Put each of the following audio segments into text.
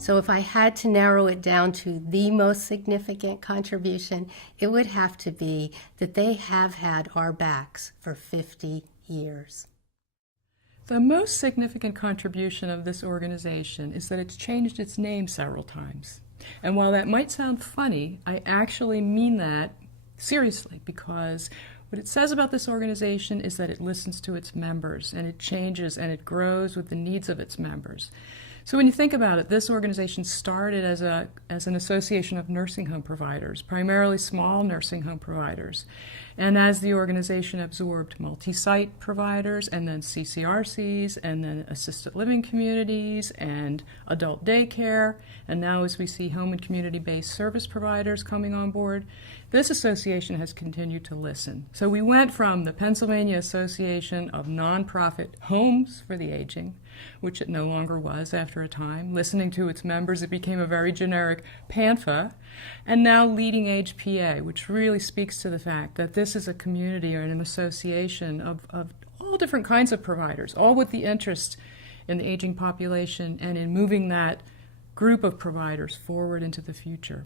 So if I had to narrow it down to the most significant contribution, it would have to be that they have had our backs for 50 years. The most significant contribution of this organization is that it's changed its name several times. And while that might sound funny, I actually mean that seriously, because what it says about this organization is that it listens to its members, and it changes and it grows with the needs of its members. So when you think about it, this organization started as an association of nursing home providers, primarily small nursing home providers. And as the organization absorbed multi-site providers, and then CCRCs, and then assisted living communities, and adult daycare, and now as we see home and community-based service providers coming on board, this association has continued to listen. So we went from the Pennsylvania Association of Nonprofit Homes for the Aging, which it no longer was after a time, listening to its members, it became a very generic PANFA, and now LeadingAge PA, which really speaks to the fact that this is a community or an association of all different kinds of providers, all with the interest in the aging population and in moving that group of providers forward into the future.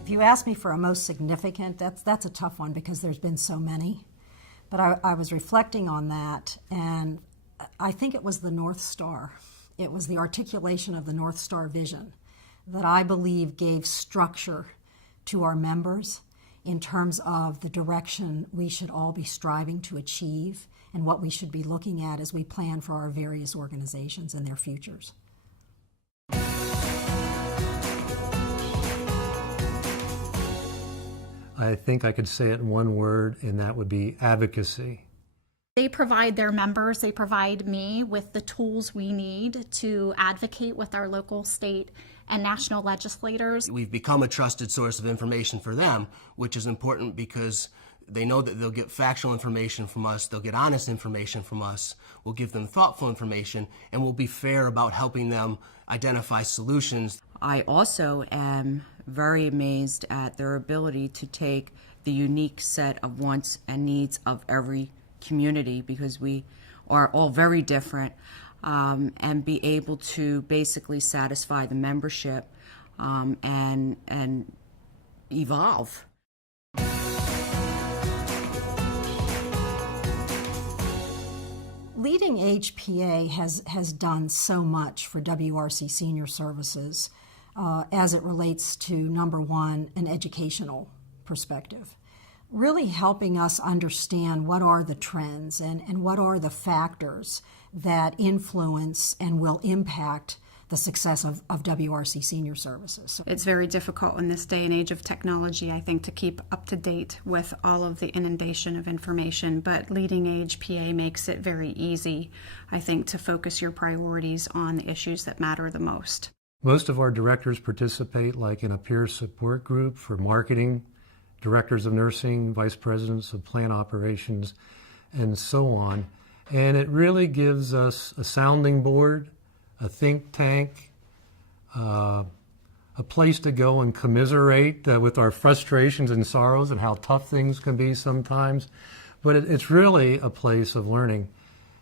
If you ask me for a most significant, that's a tough one because there's been so many. But I was reflecting on that, and I think it was the North Star. It was the articulation of the North Star vision that I believe gave structure to our members in terms of the direction we should all be striving to achieve and what we should be looking at as we plan for our various organizations and their futures. I think I could say it in one word, and that would be advocacy. They provide their members, they provide me with the tools we need to advocate with our local, state, and national legislators. We've become a trusted source of information for them, which is important because they know that they'll get factual information from us, they'll get honest information from us, we'll give them thoughtful information, and we'll be fair about helping them identify solutions. I also am very amazed at their ability to take the unique set of wants and needs of every community, because we are all very different, and be able to basically satisfy the membership and evolve. LeadingAge PA has done so much for WRC Senior Services as it relates to, number one, an educational perspective. Really helping us understand what are the trends and what are the factors that influence and will impact the success of WRC Senior Services. It's very difficult in this day and age of technology, I think, to keep up to date with all of the inundation of information, but LeadingAge PA makes it very easy, I think, to focus your priorities on the issues that matter the most. Most of our directors participate like in a peer support group for marketing, directors of nursing, vice presidents of plant operations, and so on. And it really gives us a sounding board, a think tank, a place to go and commiserate with our frustrations and sorrows and how tough things can be sometimes. But it's really a place of learning.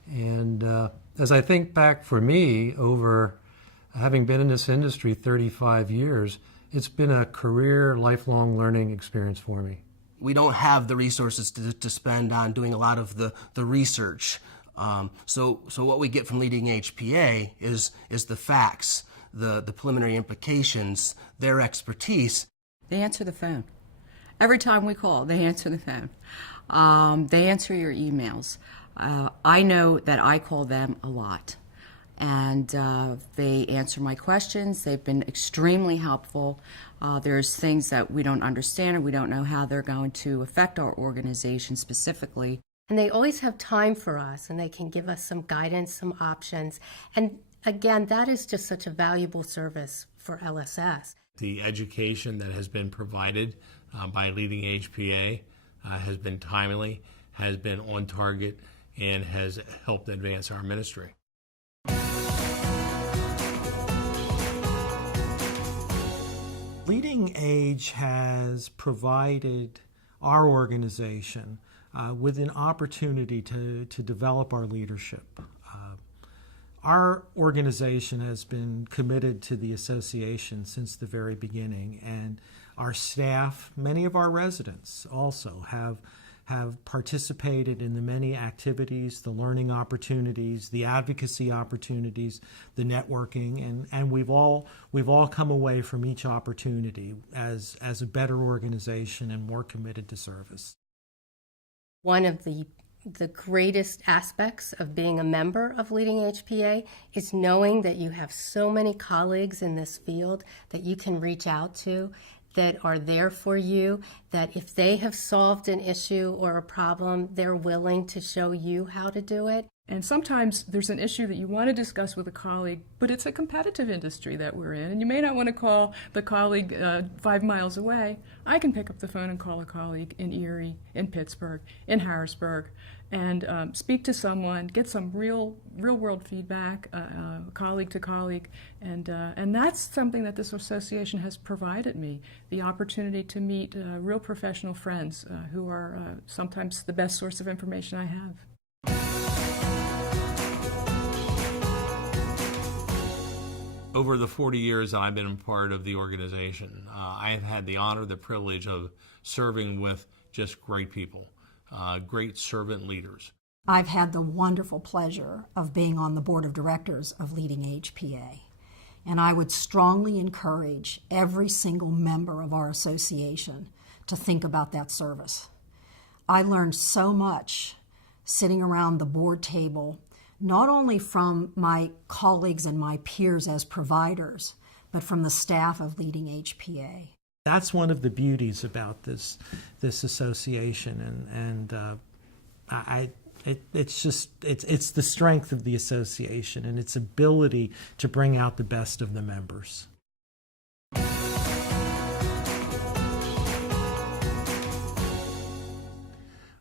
And as I think back for me, over having been in this industry 35 years, it's been a career, lifelong learning experience for me. We don't have the resources to spend on doing a lot of the research. So what we get from LeadingAge PA is the facts, the preliminary implications, their expertise. They answer the phone. Every time we call, they answer the phone. They answer your emails. I know that I call them a lot. And they answer my questions. They've been extremely helpful. There's things that we don't understand, or we don't know how they're going to affect our organization specifically. And they always have time for us, and they can give us some guidance, some options. And again, that is just such a valuable service for LSS. The education that has been provided by LeadingAge PA has been timely, has been on target, and has helped advance our ministry. LeadingAge has provided our organization with an opportunity to develop our leadership. Our organization has been committed to the association since the very beginning, and our staff, many of our residents also have participated in the many activities, the learning opportunities, the advocacy opportunities, the networking, and we've all come away from each opportunity as a better organization and more committed to service. One of the greatest aspects of being a member of LeadingAge PA is knowing that you have so many colleagues in this field that you can reach out to, that are there for you, that if they have solved an issue or a problem, they're willing to show you how to do it. And sometimes there's an issue that you want to discuss with a colleague, but it's a competitive industry that we're in, and you may not want to call the colleague 5 miles away. I can pick up the phone and call a colleague in Erie, in Pittsburgh, in Harrisburg, and speak to someone, get some real-world feedback, colleague to colleague, and that's something that this association has provided me, the opportunity to meet real professional friends who are sometimes the best source of information I have. Over the 40 years I've been a part of the organization, I have had the honor, the privilege of serving with just great people, great servant leaders. I've had the wonderful pleasure of being on the board of directors of LeadingAge PA, and I would strongly encourage every single member of our association to think about that service. I learned so much sitting around the board table, not only from my colleagues and my peers as providers, but from the staff of LeadingAge PA. That's one of the beauties about this association, it's the strength of the association and its ability to bring out the best of the members.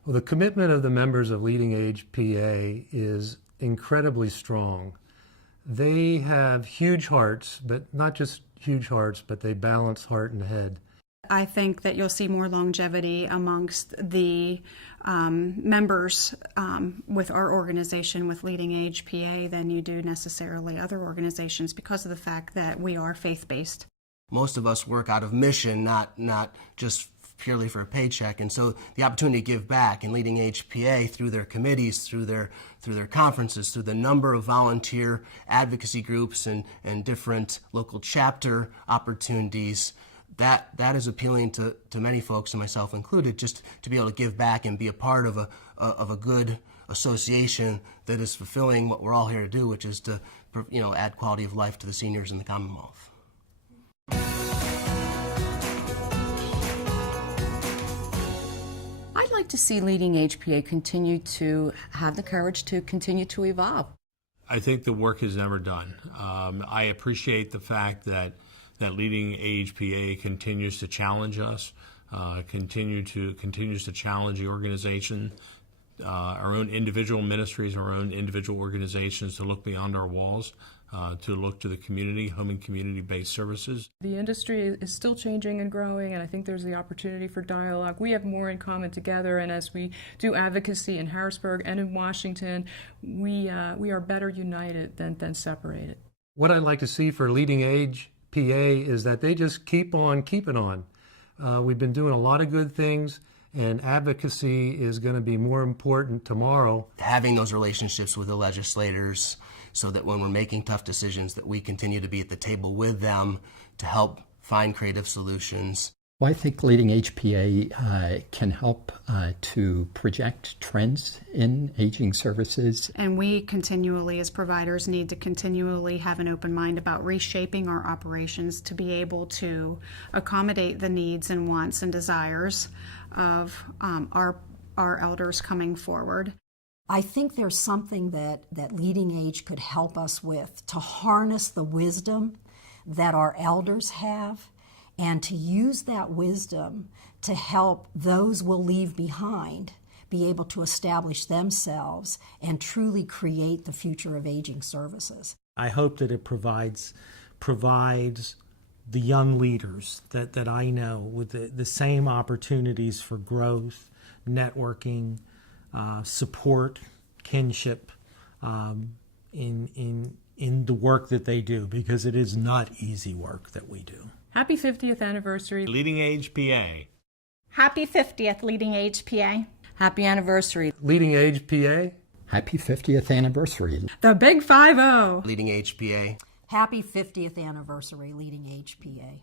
Well, the commitment of the members of LeadingAge PA is incredibly strong. They have huge hearts, but not just huge hearts, but they balance heart and head. I think that you'll see more longevity amongst the members with our organization, with LeadingAge PA, than you do necessarily other organizations because of the fact that we are faith-based. Most of us work out of mission, not just purely for a paycheck, and so the opportunity to give back, and LeadingAge PA through their committees, through their conferences, through the number of volunteer advocacy groups and different local chapter opportunities, that is appealing to many folks, and myself included, just to be able to give back and be a part of a good association that is fulfilling what we're all here to do, which is to add quality of life to the seniors in the Commonwealth. I'd like to see LeadingAge PA continue to have the courage to continue to evolve. I think the work is never done. I appreciate the fact that LeadingAge PA continues to challenge us, continues to challenge the organization, our own individual ministries, our own individual organizations to look beyond our walls, to look to the community, home and community-based services. The industry is still changing and growing, and I think there's the opportunity for dialogue. We have more in common together, and as we do advocacy in Harrisburg and in Washington, we are better united than separated. What I'd like to see for LeadingAge PA is that they just keep on keeping on. We've been doing a lot of good things, and advocacy is going to be more important tomorrow. Having those relationships with the legislators so that when we're making tough decisions that we continue to be at the table with them to help find creative solutions. Well, I think LeadingAge PA can help to project trends in aging services. And we continually, as providers, need to continually have an open mind about reshaping our operations to be able to accommodate the needs and wants and desires of our elders coming forward. I think there's something that LeadingAge could help us with to harness the wisdom that our elders have and to use that wisdom to help those we'll leave behind be able to establish themselves and truly create the future of aging services. I hope that it provides the young leaders that I know with the same opportunities for growth networking, support, kinship in the work that they do, because it is not easy work that we do. Happy 50th anniversary. Leading Age PA. Happy 50th Leading Age PA. Happy anniversary. Leading Age PA. Happy 50th anniversary. The Big 5-0. Leading Age PA. Happy 50th anniversary, Leading Age PA.